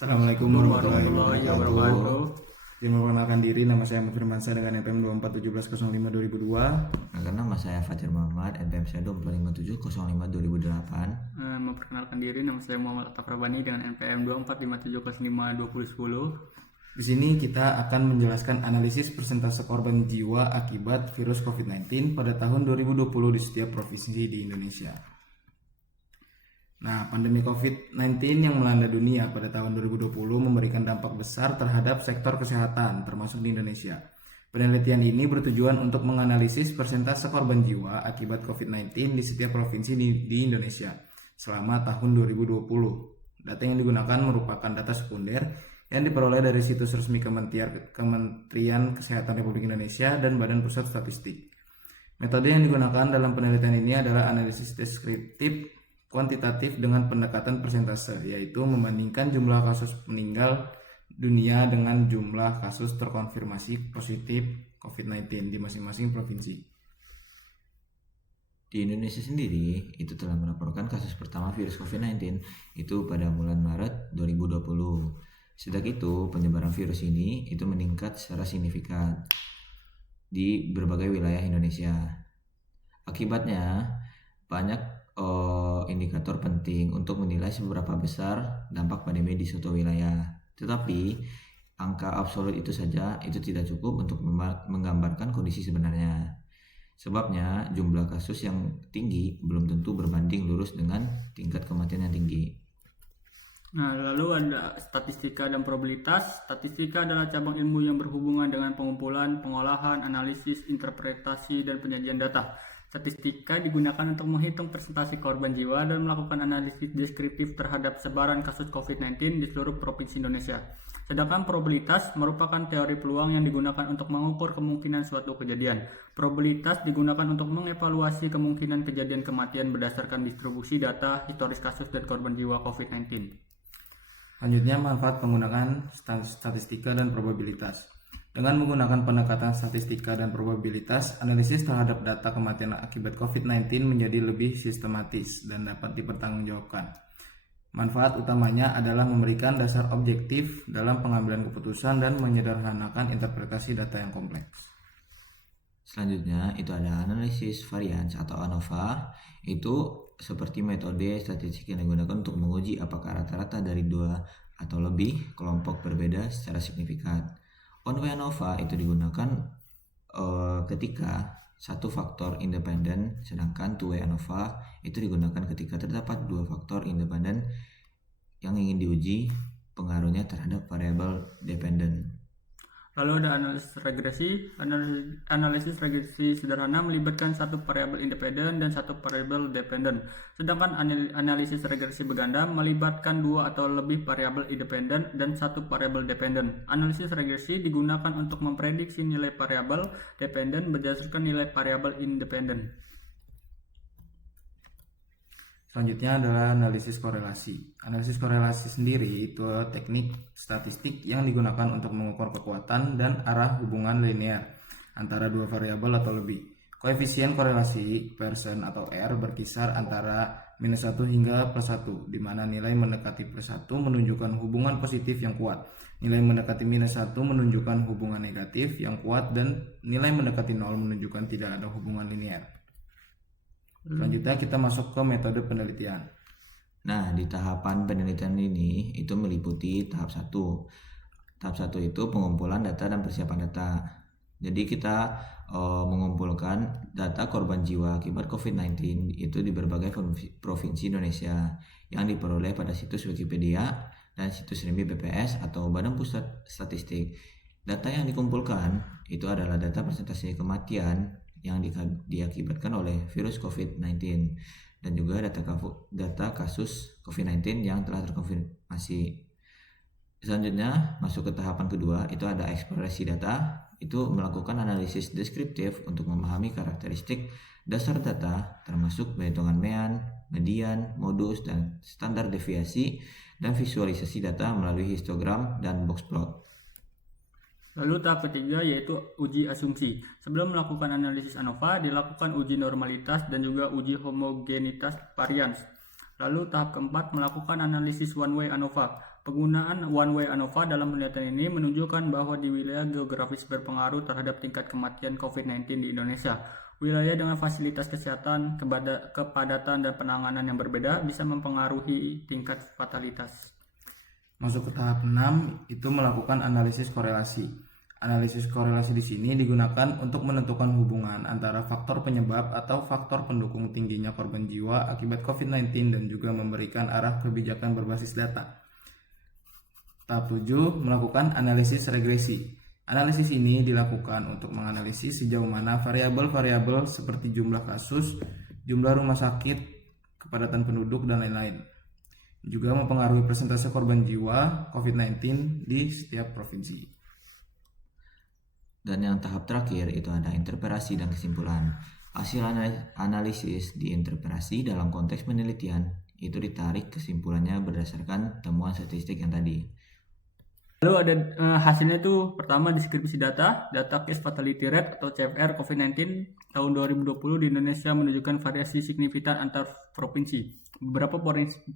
Assalamualaikum warahmatullahi Warahmatullahi wabarakatuh. wabarakatuh. Izin memperkenalkan diri, nama saya Ahmad Firmansyah dengan NPM 241705-2002. Perkenalkan, nama saya Fajar Muhammad, NPM saya 255705-2008. Memperkenalkan diri, nama saya Muhammad Attaf Rabani dengan NPM 245705-2010. Di sini kita akan menjelaskan analisis persentase korban jiwa akibat virus COVID-19 pada tahun 2020 di setiap provinsi di Indonesia. Nah, pandemi COVID-19 yang melanda dunia pada tahun 2020 memberikan dampak besar terhadap sektor kesehatan, termasuk di Indonesia. Penelitian ini bertujuan untuk menganalisis persentase korban jiwa akibat COVID-19 di setiap provinsi di Indonesia selama tahun 2020. Data yang digunakan merupakan data sekunder yang diperoleh dari situs resmi Kementerian Kesehatan Republik Indonesia dan Badan Pusat Statistik. Metode yang digunakan dalam penelitian ini adalah analisis deskriptif kuantitatif dengan pendekatan persentase, yaitu membandingkan jumlah kasus meninggal dunia dengan jumlah kasus terkonfirmasi positif COVID-19 di masing-masing provinsi. Di Indonesia sendiri, itu telah melaporkan kasus pertama virus COVID-19 itu pada bulan Maret 2020. Sejak itu, penyebaran virus ini itu meningkat secara signifikan di berbagai wilayah Indonesia. Akibatnya, banyak indikator penting untuk menilai seberapa besar dampak pandemi di suatu wilayah. Tetapi angka absolut itu saja itu tidak cukup untuk menggambarkan kondisi sebenarnya. Sebabnya jumlah kasus yang tinggi belum tentu berbanding lurus dengan tingkat kematian yang tinggi. Nah, lalu ada statistika dan probabilitas. Statistika adalah cabang ilmu yang berhubungan dengan pengumpulan, pengolahan, analisis, interpretasi, dan penyajian data. Statistika digunakan untuk menghitung persentase korban jiwa dan melakukan analisis deskriptif terhadap sebaran kasus COVID-19 di seluruh provinsi Indonesia. Sedangkan probabilitas merupakan teori peluang yang digunakan untuk mengukur kemungkinan suatu kejadian. Probabilitas digunakan untuk mengevaluasi kemungkinan kejadian kematian berdasarkan distribusi data historis kasus dan korban jiwa COVID-19. Selanjutnya, manfaat penggunaan statistika dan probabilitas. Dengan menggunakan pendekatan statistika dan probabilitas, analisis terhadap data kematian akibat COVID-19 menjadi lebih sistematis dan dapat dipertanggungjawabkan. Manfaat utamanya adalah memberikan dasar objektif dalam pengambilan keputusan dan menyederhanakan interpretasi data yang kompleks. Selanjutnya, itu ada analisis varians atau ANOVA. Itu seperti metode statistik yang digunakan untuk menguji apakah rata-rata dari dua atau lebih kelompok berbeda secara signifikan. One-way ANOVA itu digunakan ketika satu faktor independen, sedangkan two-way ANOVA itu digunakan ketika terdapat dua faktor independen yang ingin diuji pengaruhnya terhadap variabel dependen. Lalu ada analisis regresi. Analisis regresi sederhana melibatkan satu variabel independen dan satu variabel dependen. Sedangkan analisis regresi berganda melibatkan dua atau lebih variabel independen dan satu variabel dependen. Analisis regresi digunakan untuk memprediksi nilai variabel dependen berdasarkan nilai variabel independen. Selanjutnya adalah analisis korelasi. Analisis korelasi sendiri itu teknik statistik yang digunakan untuk mengukur kekuatan dan arah hubungan linear antara dua variabel atau lebih. Koefisien korelasi persen atau R berkisar antara -1 hingga +1, di mana nilai mendekati +1 menunjukkan hubungan positif yang kuat, nilai mendekati -1 menunjukkan hubungan negatif yang kuat, dan nilai mendekati 0 menunjukkan tidak ada hubungan linear. Selanjutnya kita masuk ke metode penelitian. Nah, di tahapan penelitian ini itu meliputi tahap 1. Tahap 1 itu pengumpulan data dan persiapan data. Jadi kita mengumpulkan data korban jiwa akibat COVID-19 itu di berbagai provinsi Indonesia yang diperoleh pada situs Wikipedia dan situs resmi BPS atau Badan Pusat Statistik. Data yang dikumpulkan itu adalah data persentase kematian yang diakibatkan oleh virus COVID-19 dan juga data kasus COVID-19 yang telah terkonfirmasi. Selanjutnya masuk ke tahapan kedua, itu ada eksplorasi data. Itu melakukan analisis deskriptif untuk memahami karakteristik dasar data termasuk perhitungan median, modus, dan standar deviasi, dan visualisasi data melalui histogram dan box plot. Lalu tahap ketiga yaitu uji asumsi. Sebelum melakukan analisis ANOVA, dilakukan uji normalitas dan juga uji homogenitas varians. Lalu tahap keempat melakukan analisis one way ANOVA. Penggunaan one way ANOVA dalam penelitian ini menunjukkan bahwa di wilayah geografis berpengaruh terhadap tingkat kematian COVID-19 di Indonesia. Wilayah dengan fasilitas kesehatan, kepadatan, dan penanganan yang berbeda bisa mempengaruhi tingkat fatalitas. Masuk ke tahap 6 itu melakukan analisis korelasi. Analisis korelasi di sini digunakan untuk menentukan hubungan antara faktor penyebab atau faktor pendukung tingginya korban jiwa akibat COVID-19 dan juga memberikan arah kebijakan berbasis data. Tahap 7 melakukan analisis regresi. Analisis ini dilakukan untuk menganalisis sejauh mana variabel-variabel seperti jumlah kasus, jumlah rumah sakit, kepadatan penduduk, dan lain-lain juga mempengaruhi persentase korban jiwa COVID-19 di setiap provinsi. Dan yang tahap terakhir itu ada interpretasi dan kesimpulan. Hasil analisis diinterpretasi dalam konteks penelitian itu ditarik kesimpulannya berdasarkan temuan statistik yang tadi. Lalu ada hasilnya itu pertama deskripsi data case fatality rate atau CFR COVID-19 tahun 2020 di Indonesia menunjukkan variasi signifikan antar provinsi. Beberapa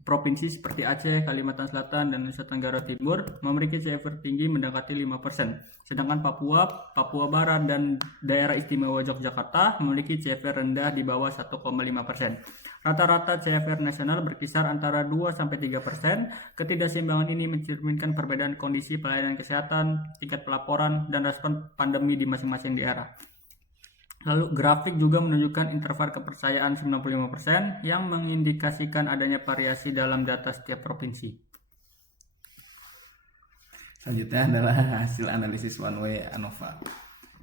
provinsi seperti Aceh, Kalimantan Selatan, dan Nusa Tenggara Timur memiliki CFR tinggi mendekati 5%. Sedangkan Papua Barat, dan Daerah Istimewa Yogyakarta memiliki CFR rendah di bawah 1,5%. Rata-rata CFR nasional berkisar antara 2-3%. Ketidakseimbangan ini mencerminkan perbedaan kondisi pelayanan kesehatan, tingkat pelaporan, dan respon pandemi di masing-masing daerah. Lalu grafik juga menunjukkan interval kepercayaan 95% yang mengindikasikan adanya variasi dalam data setiap provinsi. Selanjutnya adalah hasil analisis one way ANOVA.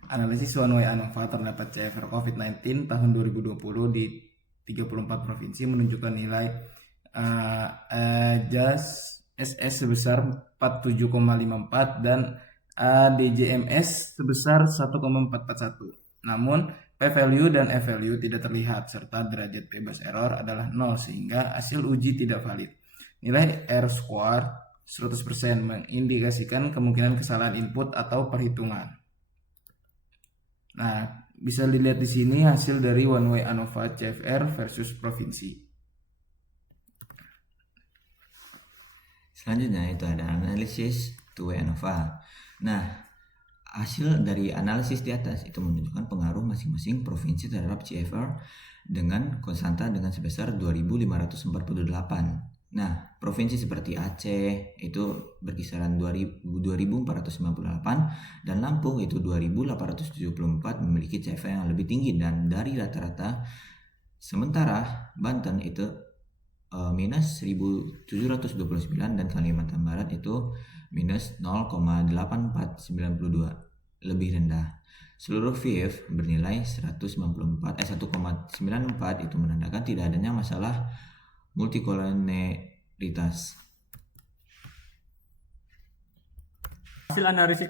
Analisis one way ANOVA terdapat CFR COVID-19 tahun 2020 di 34 provinsi menunjukkan nilai SS sebesar 47,54 dan DJMS sebesar 1,441. Namun P-value dan F-value tidak terlihat serta derajat bebas error adalah 0 sehingga hasil uji tidak valid. Nilai R-square 100% mengindikasikan kemungkinan kesalahan input atau perhitungan. Nah, bisa dilihat di sini hasil dari one way ANOVA CFR versus provinsi. Selanjutnya itu ada analisis two way ANOVA. Nah, hasil dari analisis di atas itu menunjukkan pengaruh masing-masing provinsi terhadap CFR dengan konstanta dengan sebesar 2.548. Nah, provinsi seperti Aceh itu berkisaran 2.498 dan Lampung itu 2.874 memiliki CFR yang lebih tinggi dan dari rata-rata. Sementara Banten itu minus 1.729 dan Kalimantan Barat itu minus 0,8492 lebih rendah. Seluruh VIF bernilai 1,94 itu menandakan tidak adanya masalah multikolonialitas. Hasil analisis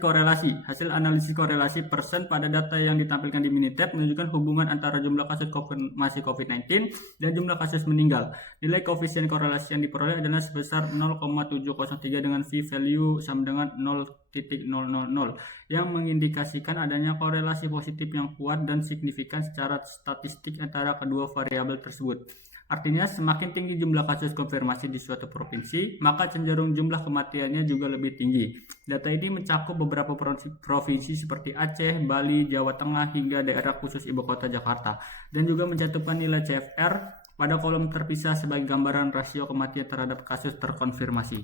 korelasi persen pada data yang ditampilkan di Minitab menunjukkan hubungan antara jumlah kasus konfirmasi COVID-19 dan jumlah kasus meninggal. Nilai koefisien korelasi yang diperoleh adalah sebesar 0,703 dengan p-value sama dengan 0,000 yang mengindikasikan adanya korelasi positif yang kuat dan signifikan secara statistik antara kedua variabel tersebut. Artinya semakin tinggi jumlah kasus konfirmasi di suatu provinsi, maka cenderung jumlah kematiannya juga lebih tinggi. Data ini mencakup beberapa provinsi seperti Aceh, Bali, Jawa Tengah, hingga daerah khusus ibu kota Jakarta. Dan juga mencantumkan nilai CFR pada kolom terpisah sebagai gambaran rasio kematian terhadap kasus terkonfirmasi.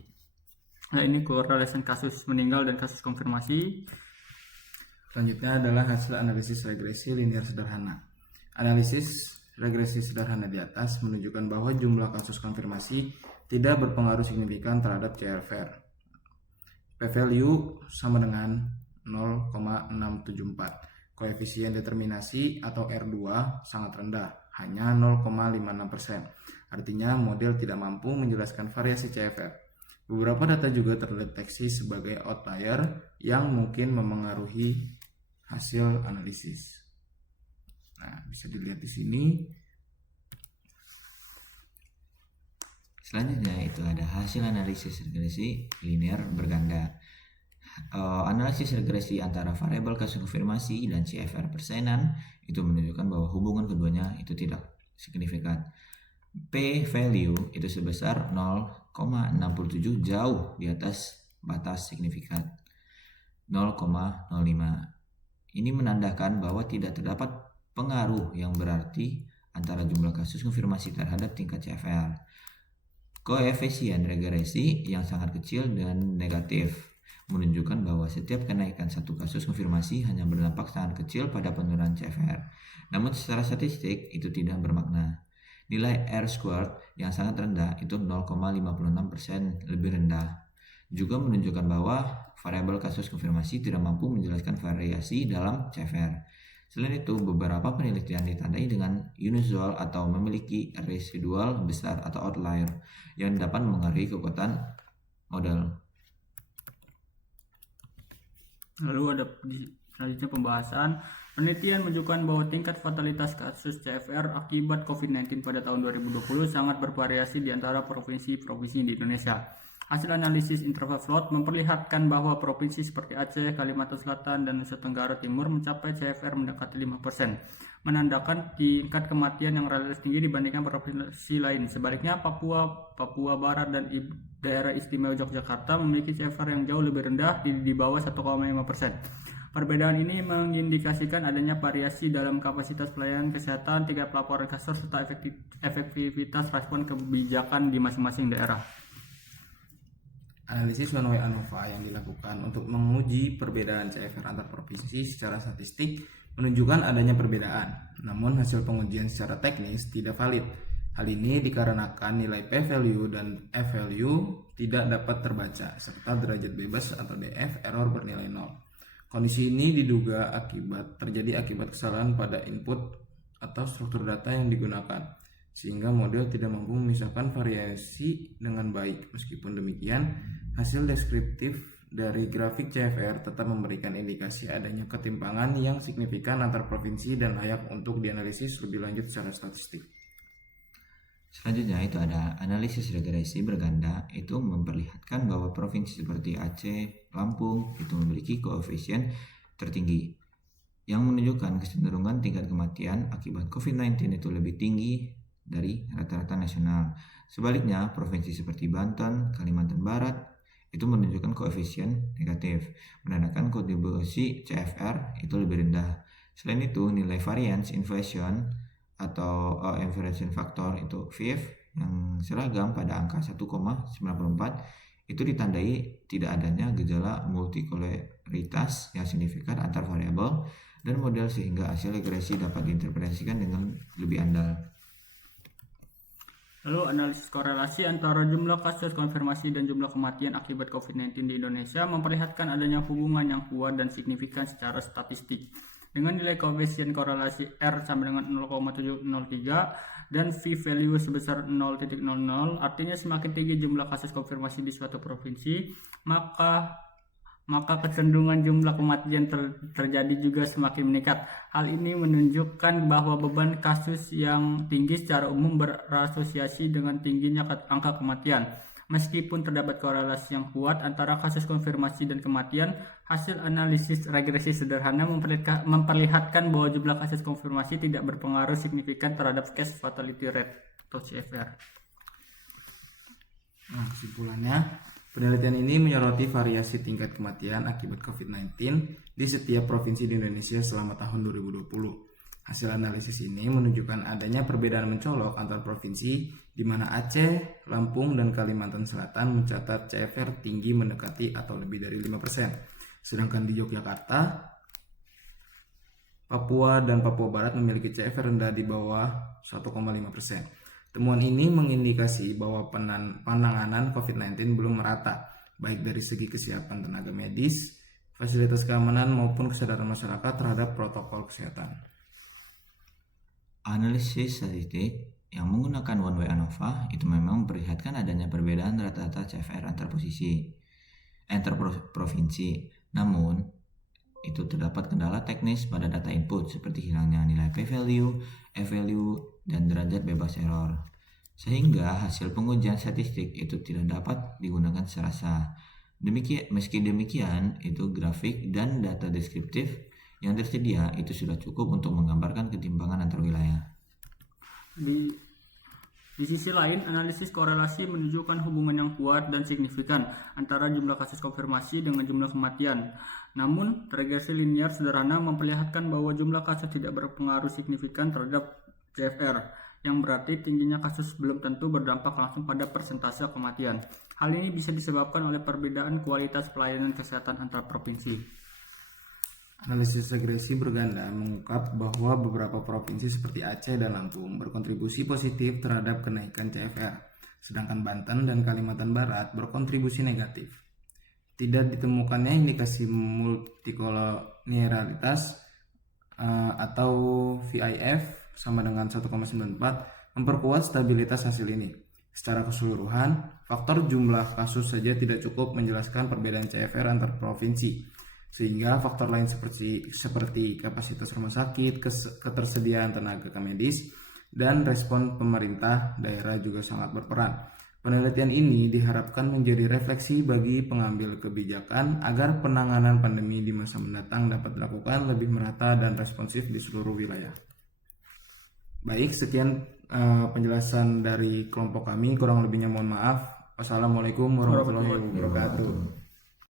Nah, ini korelasi kasus meninggal dan kasus konfirmasi. Selanjutnya adalah hasil analisis regresi linear sederhana. Analisis regresi sederhana di atas menunjukkan bahwa jumlah kasus konfirmasi tidak berpengaruh signifikan terhadap CFR. P-value sama dengan 0,674. Koefisien determinasi atau R2 sangat rendah, hanya 0,56%. Artinya model tidak mampu menjelaskan variasi CFR. Beberapa data juga terdeteksi sebagai outlier yang mungkin memengaruhi hasil analisis. Nah, bisa dilihat di sini. Selanjutnya itu ada hasil analisis regresi linear berganda. Analisis regresi antara variabel kasus konfirmasi dan CFR persenan itu menunjukkan bahwa hubungan keduanya itu tidak signifikan. P-value itu sebesar 0,0 0,67 jauh di atas batas signifikan 0,05. Ini menandakan bahwa tidak terdapat pengaruh yang berarti antara jumlah kasus konfirmasi terhadap tingkat CFR. Koefisien regresi yang sangat kecil dan negatif menunjukkan bahwa setiap kenaikan satu kasus konfirmasi hanya berdampak sangat kecil pada penurunan CFR. Namun secara statistik itu tidak bermakna. Nilai R-squared yang sangat rendah itu 0,56% lebih rendah. Juga menunjukkan bahwa variabel kasus konfirmasi tidak mampu menjelaskan variasi dalam CFR. Selain itu, beberapa penelitian ditandai dengan unusual atau memiliki residual besar atau outlier yang dapat mengaruhi kekuatan model. Lalu ada selanjutnya pembahasan. Penelitian menunjukkan bahwa tingkat fatalitas kasus CFR akibat COVID-19 pada tahun 2020 sangat bervariasi di antara provinsi-provinsi di Indonesia. Hasil analisis interval plot memperlihatkan bahwa provinsi seperti Aceh, Kalimantan Selatan, dan Nusa Tenggara Timur mencapai CFR mendekati 5%, menandakan tingkat kematian yang relatif tinggi dibandingkan provinsi lain. Sebaliknya, Papua Barat, dan daerah istimewa Yogyakarta memiliki CFR yang jauh lebih rendah di bawah 1,5%. Perbedaan ini mengindikasikan adanya variasi dalam kapasitas pelayanan kesehatan, tingkat pelaporan kasus, serta efektivitas respon kebijakan di masing-masing daerah. Analisis one way ANOVA yang dilakukan untuk menguji perbedaan CFR antar provinsi secara statistik menunjukkan adanya perbedaan, namun hasil pengujian secara teknis tidak valid. Hal ini dikarenakan nilai p-value dan f-value tidak dapat terbaca, serta derajat bebas atau DF error bernilai 0. Kondisi ini diduga terjadi akibat kesalahan pada input atau struktur data yang digunakan, sehingga model tidak mampu memisahkan variasi dengan baik. Meskipun demikian, hasil deskriptif dari grafik CFR tetap memberikan indikasi adanya ketimpangan yang signifikan antar provinsi dan layak untuk dianalisis lebih lanjut secara statistik. Selanjutnya itu ada analisis regresi berganda. Itu memperlihatkan bahwa provinsi seperti Aceh, Lampung itu memiliki koefisien tertinggi yang menunjukkan kecenderungan tingkat kematian akibat COVID-19 itu lebih tinggi dari rata-rata nasional. Sebaliknya, provinsi seperti Banten, Kalimantan Barat itu menunjukkan koefisien negatif, menandakan kontribusi CFR itu lebih rendah. Selain itu, nilai variance inflation atau inflation factor itu VIF yang seragam pada angka 1,94 itu ditandai tidak adanya gejala multikoloritas yang signifikan antar variabel dan model, sehingga hasil regresi dapat diinterpretasikan dengan lebih andal. Lalu analisis korelasi antara jumlah kasus konfirmasi dan jumlah kematian akibat COVID-19 di Indonesia memperlihatkan adanya hubungan yang kuat dan signifikan secara statistik. Dengan nilai koefisien korelasi R sama dengan 0,703 dan V-value sebesar 0,00, artinya semakin tinggi jumlah kasus konfirmasi di suatu provinsi, maka kecenderungan jumlah kematian terjadi juga semakin meningkat. Hal ini menunjukkan bahwa beban kasus yang tinggi secara umum berasosiasi dengan tingginya angka kematian. Meskipun terdapat korelasi yang kuat antara kasus konfirmasi dan kematian, hasil analisis regresi sederhana memperlihatkan bahwa jumlah kasus konfirmasi tidak berpengaruh signifikan terhadap case fatality rate atau CFR. Nah, kesimpulannya, penelitian ini menyoroti variasi tingkat kematian akibat COVID-19 di setiap provinsi di Indonesia selama tahun 2020. Hasil analisis ini menunjukkan adanya perbedaan mencolok antar provinsi, di mana Aceh, Lampung, dan Kalimantan Selatan mencatat CFR tinggi mendekati atau lebih dari 5%. Sedangkan di Yogyakarta, Papua, dan Papua Barat memiliki CFR rendah di bawah 1,5%. Temuan ini mengindikasi bahwa penanganan COVID-19 belum merata, baik dari segi kesiapan tenaga medis, fasilitas keamanan, maupun kesadaran masyarakat terhadap protokol kesehatan. Analisis statistik yang menggunakan one way ANOVA itu memang memperlihatkan adanya perbedaan rata-rata CFR antar provinsi. Namun, itu terdapat kendala teknis pada data input seperti hilangnya nilai p-value, f-value, dan derajat bebas error. Sehingga hasil pengujian statistik itu tidak dapat digunakan secara sah. Meski demikian, itu grafik dan data deskriptif yang tersedia itu sudah cukup untuk menggambarkan ketimpangan antar wilayah. Di sisi lain, analisis korelasi menunjukkan hubungan yang kuat dan signifikan antara jumlah kasus konfirmasi dengan jumlah kematian. Namun, regresi linear sederhana memperlihatkan bahwa jumlah kasus tidak berpengaruh signifikan terhadap CFR, yang berarti tingginya kasus belum tentu berdampak langsung pada persentase kematian. Hal ini bisa disebabkan oleh perbedaan kualitas pelayanan kesehatan antar provinsi. Analisis regresi berganda mengungkap bahwa beberapa provinsi seperti Aceh dan Lampung berkontribusi positif terhadap kenaikan CFR, sedangkan Banten dan Kalimantan Barat berkontribusi negatif. Tidak ditemukannya indikasi multikolonialitas atau VIF sama dengan 1,94 memperkuat stabilitas hasil ini. Secara keseluruhan, faktor jumlah kasus saja tidak cukup menjelaskan perbedaan CFR antar provinsi, sehingga faktor lain seperti kapasitas rumah sakit, ketersediaan tenaga medis, dan respon pemerintah daerah juga sangat berperan. Penelitian ini diharapkan menjadi refleksi bagi pengambil kebijakan agar penanganan pandemi di masa mendatang dapat dilakukan lebih merata dan responsif di seluruh wilayah. Baik, sekian penjelasan dari kelompok kami. Kurang lebihnya mohon maaf. Wassalamualaikum warahmatullahi wabarakatuh.